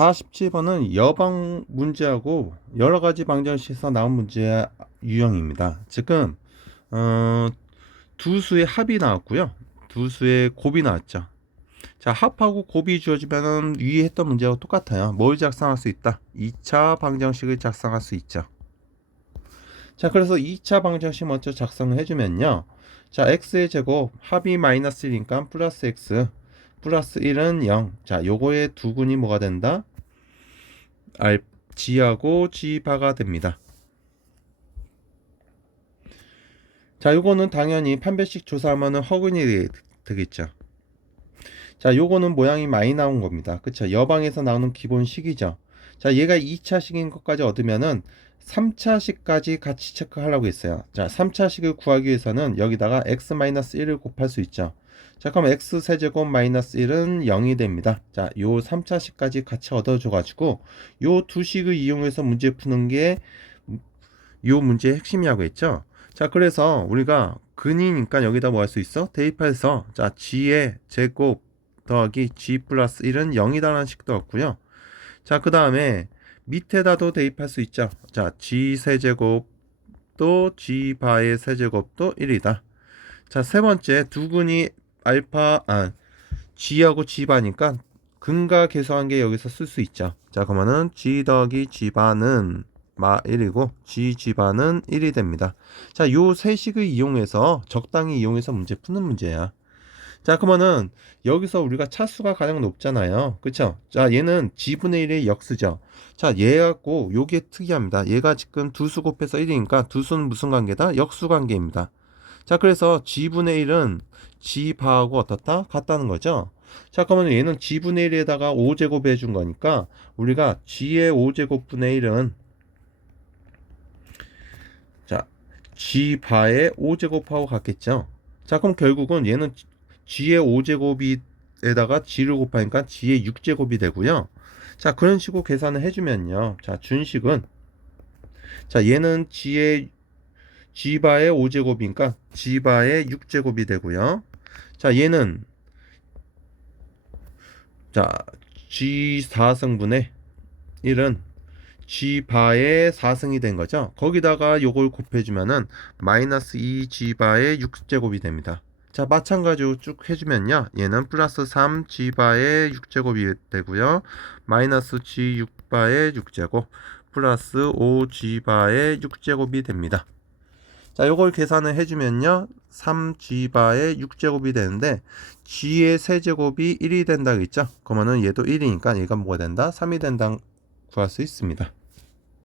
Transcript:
47번은 여방 문제하고 여러 가지 방정식에서 나온 문제 유형입니다. 지금 어, 두 수의 합이 나왔고요. 두 수의 곱이 나왔죠. 자, 합하고 곱이 주어지면은 위에 했던 문제하고 똑같아요. 뭘 작성할 수 있다? 2차 방정식을 작성할 수 있죠. 자, 그래서 2차 방정식 먼저 작성을 해주면요. 자, x의 제곱 합이 마이너스 1이니까 플러스 x 플러스 1은 0. 자, 요거의 두근이 뭐가 된다? 알, g하고 g바가 됩니다. 자, 요거는 당연히 판별식 조사하면은 허근이 되- 되겠죠. 자, 요거는 모양이 많이 나온 겁니다. 그쵸? 여방에서 나오는 기본식이죠. 자, 얘가 2차식인 것까지 얻으면은 3차식까지 같이 체크하려고 했어요. 자, 3차식을 구하기 위해서는 여기다가 x-1을 곱할 수 있죠. 자, 그럼 x 세제곱 마이너스 1은 0이 됩니다. 자, 요 3차식까지 같이 얻어줘 가지고 요 두 식을 이용해서 문제 푸는 게 요 문제의 핵심이라고 했죠. 자, 그래서 우리가 근이니까 여기다 뭐 할 수 있어? 대입해서 자, g의 제곱 더하기 g 플러스 1은 0이다라는 식도 얻고요. 자, 그 다음에 밑에다도 대입할 수 있죠. 자, g 세제곱도 g 바의 세제곱도 1이다. 자, 세 번째 두 근이 알파 아 g하고 g 바니까 근과 계수한 게 여기서 쓸 수 있죠. 자, 그러면은 g 더하기 g 바는 마 1이고 g g 바는 1이 됩니다. 자, 요 세 식을 이용해서 적당히 이용해서 문제 푸는 문제야. 자, 그러면은 여기서 우리가 차수가 가장 높잖아요. 그쵸? 자, 얘는 g분의 1의 역수죠. 자, 얘 갖고 요게 특이합니다. 얘가 지금 두 수 곱해서 1이니까 두 수는 무슨 관계다? 역수 관계입니다. 자, 그래서 g분의 1은 g바하고 어떻다? 같다는 거죠. 자, 그러면 얘는 g분의 1에다가 5제곱 해준 거니까 우리가 g의 5제곱분의 1은 자, g바의 5제곱하고 같겠죠. 자, 그럼 결국은 얘는 g의 5제곱에다가 g를 곱하니까 g의 6제곱이 되고요. 자, 그런 식으로 계산을 해주면요. 자, 준식은 자, 얘는 g의 g바의 5제곱이니까 g바의 6제곱이 되고요. 자, 얘는 자, g 4승분의 1은 g바의 4승이 된 거죠. 거기다가 요걸 곱해주면은 마이너스 2g바의 6제곱이 됩니다. 자, 마찬가지로 쭉 해주면요. 얘는 플러스 3g바의 6제곱이 되고요. 마이너스 g6바의 6제곱 플러스 5g바의 6제곱이 됩니다. 자, 요걸 계산을 해주면요. 3g바의 6제곱이 되는데 g의 세제곱이 1이 된다 그랬죠? 그러면은 얘도 1이니까 얘가 뭐가 된다? 3이 된다 구할 수 있습니다.